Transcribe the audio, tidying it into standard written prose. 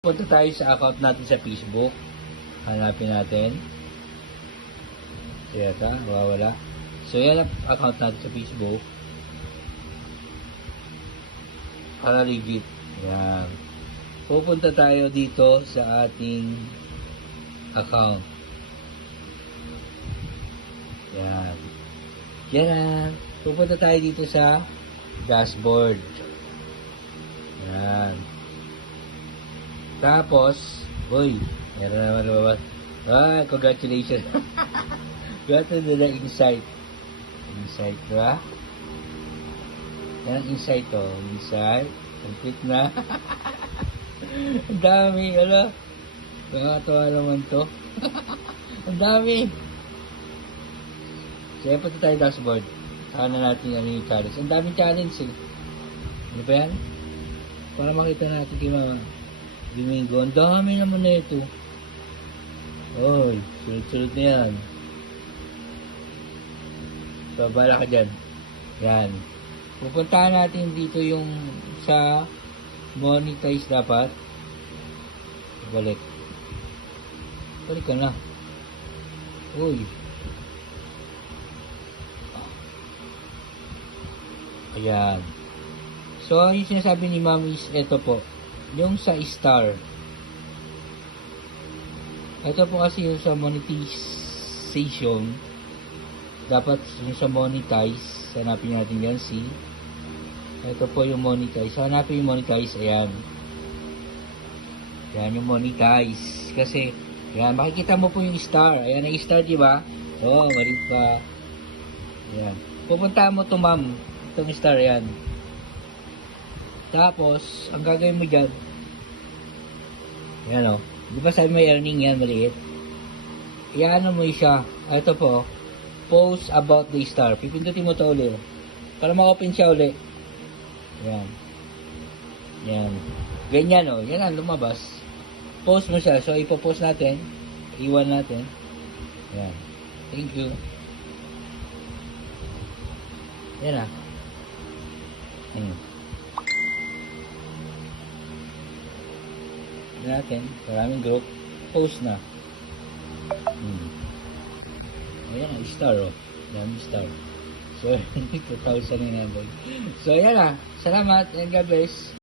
Punta tayo sa account natin sa Facebook. Hanapin natin. Yata, wala. So, yan ang account natin sa Facebook. Para legit. Yan. Pupunta tayo dito sa ating account. Yan. Yan. Pupunta tayo dito sa dashboard. Yan. Tapos, uy, meron naman lumabas. Ah, congratulations. Gato na lang insight. Insight, diba? Yan ang insight to. Insight. Complete na. Ang dami, ano? Nakakatawa naman to. Ang dami. So, yan, punta tayo dashboard. Saan na natin ano yung challenge. Ang daming challenge eh. Ano ba yan? Para makita natin kay Mama Domingo. Ang dami naman na ito. Oy, sunod-sunod na yan. So, bala ka dyan. Yan. Pupuntahan natin dito yung sa monetize dapat. Balik. Balik ka na. Uy. Ayan. So, yung sinasabi ni Ma'am is ito po. Yung sa star. Ito po kasi yung sa monetization. Dapat yung sa monetize. Hanapin natin yan. See? Ito po yung monetize. So, hanapin yung monetize. Ayan. Ayan yung monetize. Kasi, ayan. Makikita mo po yung star. Ayan ang star, diba? Oh, mali pa. Ayan. Pupunta mo to, ma'am. Itong star, ayan. Tapos, ang gagawin mo dyan, yan o. Di ba sabi may earning yan, maliit? Iano mo siya. Ito po, post about the star. Pipindutin mo ito ulit. Para ma-open siya ulit. Yan. Yan. Ganyan o. Yan ang lumabas. Post mo siya. So, ipopost natin. Iwan natin. Yan. Thank you. Yan ah. Natin, maraming group, post na. Ayan, star oh. Dami star. So, 2,900. So, ayan ah. Salamat and God bless.